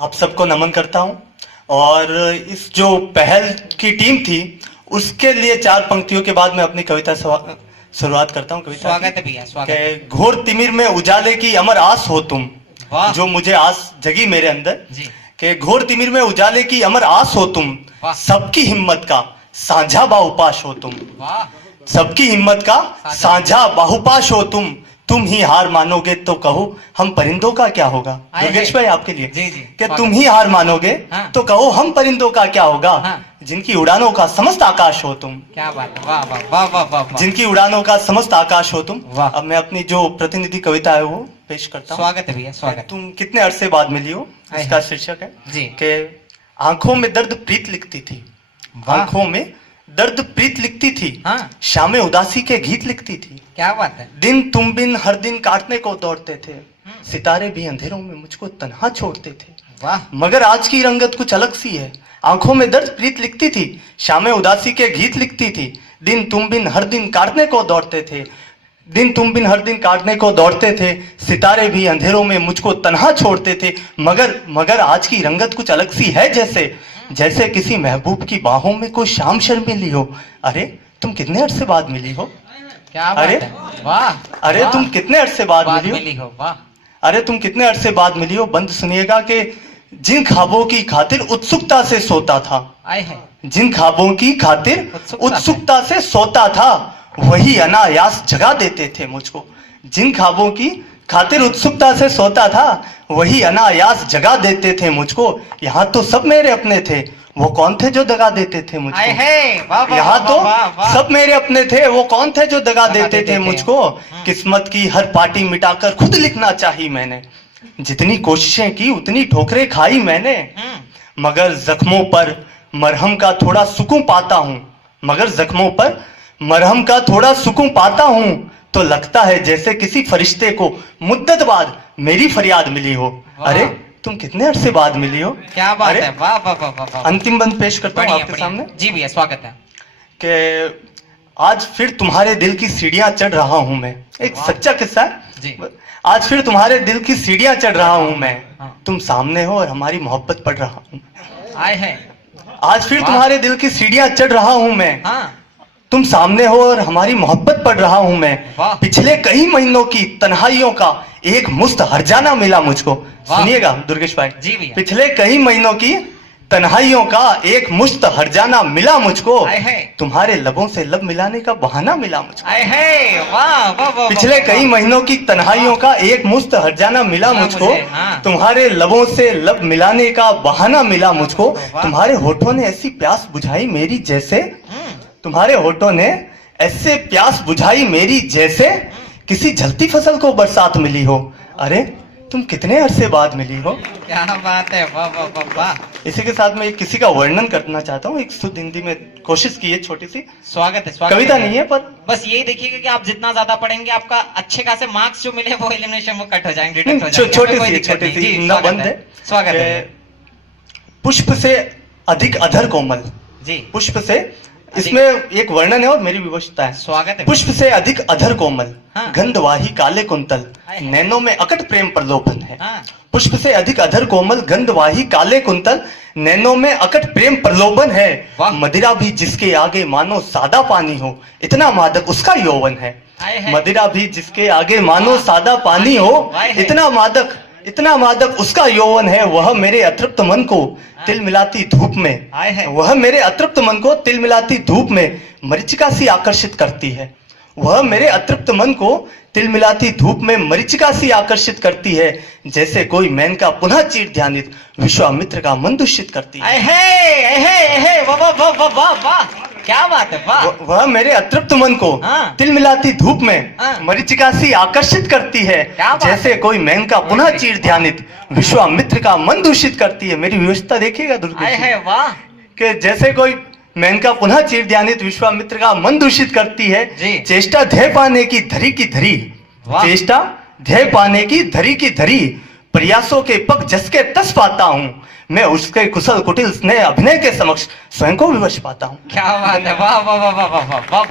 आप सबको नमन करता हूं और इस जो पहल की टीम थी उसके लिए चार पंक्तियों के बाद मैं अपनी कविता शुरुआत करता हूं। कविता स्वागत है भैया, स्वागत है। घोर तिमिर में उजाले की अमर आस हो तुम, वाह। जो मुझे आस जगी मेरे अंदर जी। कि घोर तिमिर में उजाले की अमर आस हो तुम, वाह। सबकी हिम्मत का साझा बाहुपाश हो तुम, वाह। सबकी हिम्मत का साझा बाहुपाश हो तुम ही हार मानोगे तो कहो हम परिंदों का क्या होगा। दुर्गेश भाई आपके लिए जी जी, कि तुम ही हार मानोगे हाँ। तो कहो हम परिंदों का क्या होगा, हाँ। जिनकी उड़ानों का समस्त आकाश हो तुम, क्या बात है, वाह वाह वाह वाह वाह वाह। जिनकी उड़ानों का समस्त आकाश हो तुम। वाह। अब मैं अपनी जो प्रतिनिधि कविता है वो पेश करता हूँ। स्वागत है भैया, स्वागत। तुम कितने अरसे बाद मिली हो, हाय इसका हाय। शीर्षक है जी। कि आंखों में दर्द प्रीत लिखती थी, वाह। आंखों में दर्द प्रीत लिखती थी, हाँ। शामें उदासी के गीत लिखती थी, क्या बात है। दिन तुम बिन हर दिन काटने को दौड़ते थे, सितारे भी अंधेरों में मुझको तन्हा छोड़ते थे, वाह। मगर आज की रंगत कुछ अलग सी है। आंखों में दर्द प्रीत लिखती थी, शामें उदासी के गीत लिखती थी, दिन तुम बिन हर दिन काटने को दौड़ते थे, दिन तुम बिन हर दिन काटने को दौड़ते थे, सितारे भी अंधेरों में मुझको तन्हा छोड़ते थे, मगर आज की रंगत कुछ अलग सी है, जैसे किसी महबूब की बाहों में कोई शाम शर्मिली हो। अरे तुम कितने अरसे बाद मिली हो, क्या बात अरे? है, वाह। अरे वाह। तुम कितने अरसे बाद बाद मिली हो, मिली हो, वाह। अरे तुम कितने अरसे बाद मिली हो। बंद सुनिएगा कि जिन ख्वाबों की खातिर उत्सुकता से सोता था, आए है। जिन ख्वाबों की खातिर उत्सुकता से सोता था, वही अनायास जगा देते थे मुझको। जिन ख्वाबों की खातिर उत्सुकता से सोता था, वही अनायास जगा देते थे मुझको। यहाँ तो सब मेरे अपने थे, वो कौन थे जो दगा देते थे आए मुझको। है, वाह वाह यहाँ वाह, तो वाह, वाह। सब मेरे अपने थे, वो कौन थे जो दगा देते थे मुझको। हम्म। किस्मत की हर पार्टी मिटाकर खुद लिखना चाहिए मैंने, जितनी कोशिशें की उतनी ठोकरें खाई मैंने, मगर जख्मों पर मरहम का थोड़ा सुकून पाता हूँ, मगर जख्मों पर मरहम का थोड़ा सुकून पाता हूँ, तो लगता है जैसे किसी फरिश्ते को मुद्दत बाद मेरी फरियाद मिली हो। वाह। अरे तुम कितने अरसे बाद मिली हो। क्या बात अरे, है, वाह वाह वाह वाह वाह। अंतिम बंद पेश करता हूँ बढ़िया, आपके बढ़िया। सामने जी भैया, स्वागत है। कि आज फिर तुम्हारे दिल की सीढ़ियां चढ़ रहा हूं मैं। एक वाह। सच्चा किस्सा है जी। आज फिर तुम्हारे दिल की सीढ़ियां चढ़ रहा हूं मैं, हाँ। तुम सामने हो और हमारी मोहब्बत पढ़ रहा हूं। आए है। आज फिर वाह। तुम्हारे दिल की सीढ़ियां चढ़ रहा हूं मैं, हाँ। तुम सामने हो और हमारी मोहब्बत पढ़ रहा हूं मैं। वाह। पिछले कई महीनों की तन्हाइयों का एक मुश्त हर्जाना मिला मुझको। वाह। सुनिएगा दुर्गेश भाई, जी भैया। पिछले कई महीनों की तन्हाइयों का एक मुश्त हर्जाना मिला मुझको, आए है। तुम्हारे लबों से लब मिलाने का बहाना मिला मुझको। आए है, वाह वाह वाह। पिछले वाह, कई वाह। महीनों की तन्हाइयों का एक मुश्त हर्जाना मिला मिला मुझको, मुझे, हाँ। तुम्हारे लबों से लब मिलाने का बहाना मिला मुझको। वाह। तुम्हारे होठों ने ऐसी प्यास बुझाई मेरी जैसे, हम्म। तुम्हारे होठों ने ऐसे प्यास बुझाई मेरी जैसे किसी जलती फसल को बरसात मिली हो। अरे तुम कितने अरसे बाद मिली हो। क्या बात है, वाह वाह वाह वाह। इसी के साथ मैं एक किसी का वर्णन करना चाहता हूँ, एक शुद्ध हिंदी में कोशिश की है, छोटी सी स्वागत है, स्वागत कविता है। नहीं है पर बस यही देखिएगा कि आप जितना ज्यादा पढ़ेंगे आपका अच्छे खासे मार्क्स जो मिले वो एलिमिनेशन वो कट हो जाएंगे, डिडक्ट हो जाएंगे। छोटी कोई सी दिक्कत छोटी नहीं। सी जी, न स्वागत बंद है, है। स्वागत है। पुष्प से अधिक अधर कोमल, जी, पुष्प से, इसमें एक वर्णन है और मेरी विवशता है। स्वागत है। पुष्प से अधिक अधर कोमल, हाँ। गंधवाही काले कुंतल, हाय हाय। नैनों में अकट प्रेम प्रलोभन है। हाँ। पुष्प से अधिक अधर कोमल, गंधवाही काले कुंतल, नैनों में अकट प्रेम प्रलोभन है। वाह। मदिरा भी जिसके आगे मानो सादा पानी हो, इतना मादक उसका यौवन है। हाय हाय। मदिरा भी जिसके आगे मानो वाह। सादा पानी हो, हाय हाय। इतना मादक उसका यौवन है। वह मेरे अतृप्त मन को तिल मिलाती धूप में, हाय हाय। वह मेरे अतृप्त मन को तिल मिलाती धूप में मरीचिका सी आकर्षित करती है। वह मेरे अतृप्त मन को तिल मिलाती धूप में मरीचिका सी आकर्षित करती है, जैसे कोई मैन का पुनः चीर ध्यानित विश्वामित्र का मन दूषित करती है। वाह वाह वाह वाह वाह वाह। क्या बात है, वाह। वह मेरे अतृप्त मन को हाँ। तिल मिलाती धूप में हाँ। मरीचिका सी आकर्षित करती है, क्या बात जैसे है। कोई मैन का पुनः चीर ध्यानित विश्वामित्र का मन दूषित करती है। मेरी व्यवस्था देखिएगा दुर्गेश जी, वाह। कि जैसे कोई मैन का पुनः चीर ध्यानित विश्वामित्र का मन दूषित करती है। जी। चेष्टा ध्येय पाने की धरी की धरी, वाह। चेष्टा ध्येय पाने की धरी की धरी, प्रयासों के पग जस के तस पाता हूँ, मैं उसके कुशल कुटिल स्नेह अभिनय के समक्ष स्वयं को विवश पाता हूँ। क्या बात है, वाह वाह वाह वाह वाह वाह।